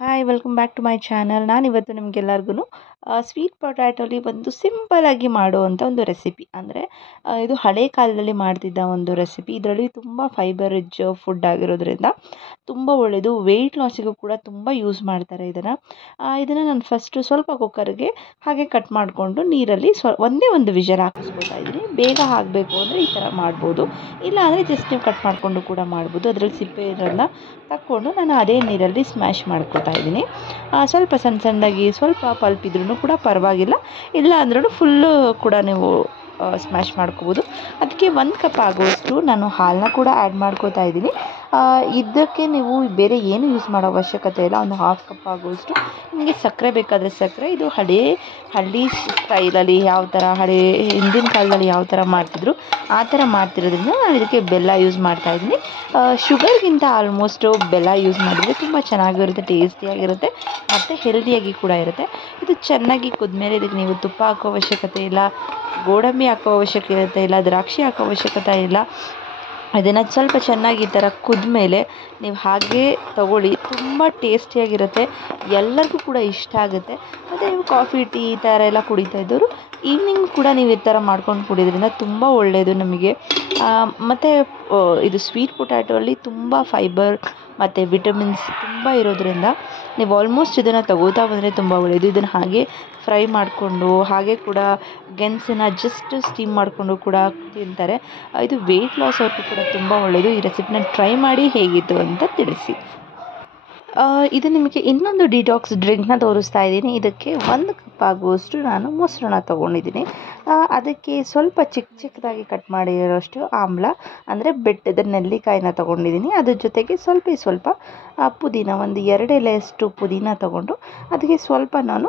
Hi welcome back to my channel. ನಾನಿವತ್ತು ನಿಮಗೆಲ್ಲರಿಗೂ sweet ಪೊಟ್ಯಾಟೋಲಿ ಒಂದು ಸಿಂಪಲಾಗಿ ಮಾಡುವಂಥ ಒಂದು ರೆಸಿಪಿ ಅಂದರೆ ಇದು ಹಳೆ ಕಾಲದಲ್ಲಿ ಮಾಡ್ತಿದ್ದ ಒಂದು ರೆಸಿಪಿ. ಇದರಲ್ಲಿ ತುಂಬ ಫೈಬರ್ ರಿಚ್ ಫುಡ್ ಆಗಿರೋದ್ರಿಂದ ತುಂಬ ಒಳ್ಳೆಯದು. ವೆಯ್ಟ್ ಲಾಸಿಗೂ ಕೂಡ ತುಂಬ ಯೂಸ್ ಮಾಡ್ತಾರೆ ಇದನ್ನು ನಾನು ಫಸ್ಟು ಸ್ವಲ್ಪ ಕುಕ್ಕರ್ಗೆ ಹಾಗೆ ಕಟ್ ಮಾಡಿಕೊಂಡು ನೀರಲ್ಲಿ ಒಂದೇ ಒಂದು ವಿಷಲ್ ಹಾಕಿಸ್ಕೊತಾ ಇದ್ದೀನಿ. ಬೇಗ ಆಗಬೇಕು ಅಂದರೆ ಈ ಥರ ಮಾಡ್ಬೋದು, ಇಲ್ಲ ಅಂದರೆ ಜಸ್ಟ್ ನೀವು ಕಟ್ ಮಾಡಿಕೊಂಡು ಕೂಡ ಮಾಡ್ಬೋದು. ಅದರಲ್ಲಿ ಸಿಪ್ಪೆ ಇರೋದನ್ನ ತಕ್ಕೊಂಡು ನಾನು ಅದೇ ನೀರಲ್ಲಿ ಸ್ಮ್ಯಾಶ್ ಮಾಡ್ಕೊತಾ ಇದ್ದೀನಿ. ಸ್ವಲ್ಪ ಸಣ್ಣ ಸಣ್ಣದಾಗಿ ಸ್ವಲ್ಪ ಪಲ್ಪ್ ಇದ್ರೂ ಕೂಡ ಪರವಾಗಿಲ್ಲ, ಇಲ್ಲ ಅಂದ್ರೂ ಫುಲ್ಲು ಕೂಡ ನೀವು ಸ್ಮ್ಯಾಶ್ ಮಾಡ್ಕೋಬೋದು. ಅದಕ್ಕೆ 1 ಕಪ್ ಆಗುವಷ್ಟು ನಾನು ಹಾಲನ್ನ ಕೂಡ ಆ್ಯಡ್ ಮಾಡ್ಕೋತಾ ಇದ್ದೀನಿ. ಇದಕ್ಕೆ ನೀವು ಬೇರೆ ಏನು ಯೂಸ್ ಮಾಡೋ ಅವಶ್ಯಕತೆ ಇಲ್ಲ. ಒಂದು 1/2 ಕಪ್ ಆಗುವಷ್ಟು ನಿಮಗೆ ಸಕ್ಕರೆ ಬೇಕಾದರೆ ಸಕ್ಕರೆ. ಇದು ಹಳ್ಳಿ ಸ್ಟೈಲಲ್ಲಿ ಯಾವ ಥರ ಹಿಂದಿನ ಕಾಲದಲ್ಲಿ ಯಾವ ಥರ ಮಾಡ್ತಿದ್ರು ಆ ಥರ ಮಾಡ್ತಿರೋದ್ರಿಂದ ನಾನು ಇದಕ್ಕೆ ಬೆಲ್ಲ ಯೂಸ್ ಮಾಡ್ತಾ ಇದ್ದೀನಿ. ಶುಗರ್ಗಿಂತ ಆಲ್ಮೋಸ್ಟು ಬೆಲ್ಲ ಯೂಸ್ ಮಾಡಿದರೆ ತುಂಬ ಚೆನ್ನಾಗಿರುತ್ತೆ, ಟೇಸ್ಟಿಯಾಗಿರುತ್ತೆ ಮತ್ತು ಹೆಲ್ದಿಯಾಗಿ ಕೂಡ ಇರುತ್ತೆ. ಇದು ಚೆನ್ನಾಗಿ ಕುದ್ಮೇಲೆ ಇದಕ್ಕೆ ನೀವು ತುಪ್ಪ ಹಾಕೋ ಅವಶ್ಯಕತೆ ಇಲ್ಲ, ಗೋಡಂಬಿ ಹಾಕೋ ಅವಶ್ಯಕತೆ ಇಲ್ಲ, ದ್ರಾಕ್ಷಿ ಹಾಕೋ ಅವಶ್ಯಕತೆ ಇಲ್ಲ. ಇದನ್ನು ಸ್ವಲ್ಪ ಚೆನ್ನಾಗಿ ಈ ಥರ ಕುದ್ಮೇಲೆ ನೀವು ಹಾಗೇ ತಗೊಳ್ಳಿ, ತುಂಬ ಟೇಸ್ಟಿಯಾಗಿರುತ್ತೆ, ಎಲ್ಲರಿಗೂ ಕೂಡ ಇಷ್ಟ ಆಗುತ್ತೆ. ಮತ್ತು ನೀವು ಕಾಫಿ ಟೀ ಈ ಥರ ಎಲ್ಲ ಕುಡಿತಾ ಇದ್ದವರು ಈವ್ನಿಂಗ್ ಕೂಡ ನೀವು ಈ ಥರ ಮಾಡ್ಕೊಂಡು ಕುಡಿಯೋದ್ರಿಂದ ತುಂಬ ಒಳ್ಳೆಯದು ನಮಗೆ. ಮತ್ತು ಇದು ಸ್ವೀಟ್ ಪೊಟ್ಯಾಟೋಲ್ಲಿ ತುಂಬ ಫೈಬರ್ ಮತ್ತು ವಿಟಮಿನ್ಸ್ ತುಂಬ ಇರೋದ್ರಿಂದ ನೀವು ಆಲ್ಮೋಸ್ಟ್ ಇದನ್ನು ತಗೋತಾ ಬಂದರೆ ತುಂಬ ಒಳ್ಳೆಯದು. ಇದನ್ನು ಹಾಗೆ ಫ್ರೈ ಮಾಡಿಕೊಂಡು ಹಾಗೆ ಕೂಡ ಗೆಣಸನ್ನು ಜಸ್ಟ್ ಸ್ಟೀಮ್ ಮಾಡಿಕೊಂಡು ಕೂಡ ತಿಂತಾರೆ. ಇದು ವೆಯ್ಟ್ ಲಾಸ್ ಅವ್ರಿಗೂ ಕೂಡ ತುಂಬ ಒಳ್ಳೆಯದು. ಈ ರೆಸಿಪಿನ ಟ್ರೈ ಮಾಡಿ ಹೇಗಿತ್ತು ಅಂತ ತಿಳಿಸಿ. ಇದು ನಿಮಗೆ ಇನ್ನೊಂದು ಡಿಟಾಕ್ಸ್ ಡ್ರಿಂಕ್ನ ತೋರಿಸ್ತಾ ಇದ್ದೀನಿ. ಇದಕ್ಕೆ 1 ಕಪ್ ಆಗುವಷ್ಟು ನಾನು ಮೊಸರನ್ನ ತೊಗೊಂಡಿದ್ದೀನಿ. ಅದಕ್ಕೆ ಸ್ವಲ್ಪ ಚಿಕ್ಕದಾಗಿ ಕಟ್ ಮಾಡಿರೋಷ್ಟು ಆಮ್ಲ ಅಂದರೆ ಬೆಟ್ಟದ ನೆಲ್ಲಿಕಾಯಿನ ತೊಗೊಂಡಿದ್ದೀನಿ. ಅದ್ರ ಜೊತೆಗೆ ಸ್ವಲ್ಪ ಪುದೀನ, ಒಂದು 2 ಎಲೆಯಷ್ಟು ಪುದೀನ ತೊಗೊಂಡು ಅದಕ್ಕೆ ಸ್ವಲ್ಪ ನಾನು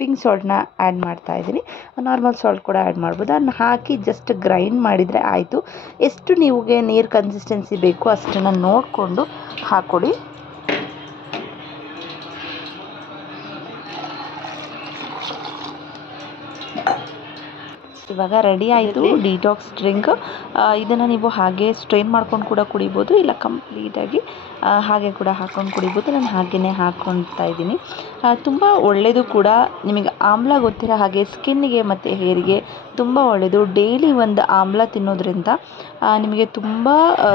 ಪಿಂಕ್ ಸಾಲ್ಟ್ನ ಆ್ಯಡ್ ಮಾಡ್ತಾ ಇದ್ದೀನಿ. ನಾರ್ಮಲ್ ಸಾಲ್ಟ್ ಕೂಡ ಆ್ಯಡ್ ಮಾಡ್ಬೋದು. ಅದನ್ನ ಹಾಕಿ ಜಸ್ಟ್ ಗ್ರೈಂಡ್ ಮಾಡಿದರೆ ಆಯಿತು. ಎಷ್ಟು ನಿಮಗೆ ನೀರು ಕನ್ಸಿಸ್ಟೆನ್ಸಿ ಬೇಕು ಅಷ್ಟನ್ನು ನೋಡಿಕೊಂಡು ಹಾಕ್ಕೊಡಿ. ಇವಾಗ ರೆಡಿ ಆಯಿತು ಡಿಟಾಕ್ಸ್ ಡ್ರಿಂಕ್. ಇದನ್ನು ನೀವು ಹಾಗೆ ಸ್ಟ್ರೈನ್ ಮಾಡ್ಕೊಂಡು ಕೂಡ ಕುಡಿಬೋದು, ಇಲ್ಲ ಕಂಪ್ಲೀಟಾಗಿ ಹಾಗೆ ಕೂಡ ಹಾಕ್ಕೊಂಡು ಕುಡಿಬೋದು. ನಾನು ಹಾಗೆಯೇ ಹಾಕ್ಕೊತಾ ಇದ್ದೀನಿ. ತುಂಬ ಒಳ್ಳೆಯದು ಕೂಡ. ನಿಮಗೆ ಆಮ್ಲ ಗೊತ್ತಿರೋ ಹಾಗೆ ಸ್ಕಿನ್ನಿಗೆ ಮತ್ತು ಹೇರಿಗೆ ತುಂಬ ಒಳ್ಳೆಯದು. ಡೈಲಿ ಒಂದು ಆಮ್ಲ ತಿನ್ನೋದ್ರಿಂದ ನಿಮಗೆ ತುಂಬ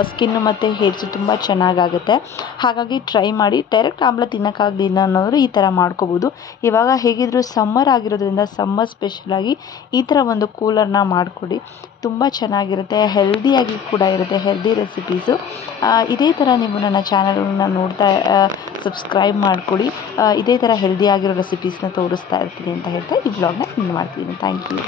ಸ್ಕಿನ್ನು ಮತ್ತು ಹೇರ್ಸು ತುಂಬ ಚೆನ್ನಾಗಾಗುತ್ತೆ. ಹಾಗಾಗಿ ಟ್ರೈ ಮಾಡಿ. ಡೈರೆಕ್ಟ್ ಆಮ್ಲ ತಿನ್ನೋಕ್ಕಾಗಲಿಲ್ಲ ಅನ್ನೋರು ಈ ಥರ ಮಾಡ್ಕೋಬೋದು. ಇವಾಗ ಹೇಗಿದ್ದರೂ ಸಮ್ಮರ್ ಆಗಿರೋದ್ರಿಂದ ಸಮ್ಮರ್ ಸ್ಪೆಷಲಾಗಿ ಈ ಥರ ಒಂದು ಕೂಲರ್ನ ಮಾಡಿಕೊಡಿ, ತುಂಬ ಚೆನ್ನಾಗಿರುತ್ತೆ, ಹೆಲ್ದಿಯಾಗಿ ಕೂಡ ಇರುತ್ತೆ. ಹೆಲ್ದಿ ರೆಸಿಪೀಸು ಇದೇ ಥರ ನೀವು ನನ್ನ ಚಾನಲ್ನ ನೋಡ್ತಾ ಸಬ್ಸ್ಕ್ರೈಬ್ ಮಾಡಿಕೊಡಿ. ಇದೇ ಥರ ಹೆಲ್ದಿ ಆಗಿರೋ ರೆಸಿಪೀಸ್ನ ತೋರಿಸ್ತಾ ಇರ್ತೀನಿ ಅಂತ ಹೇಳ್ತಾ ಈ ವ್ಲಾಗ್ನ ಎಂಡ್ ಮಾಡ್ತೀನಿ. Thank you.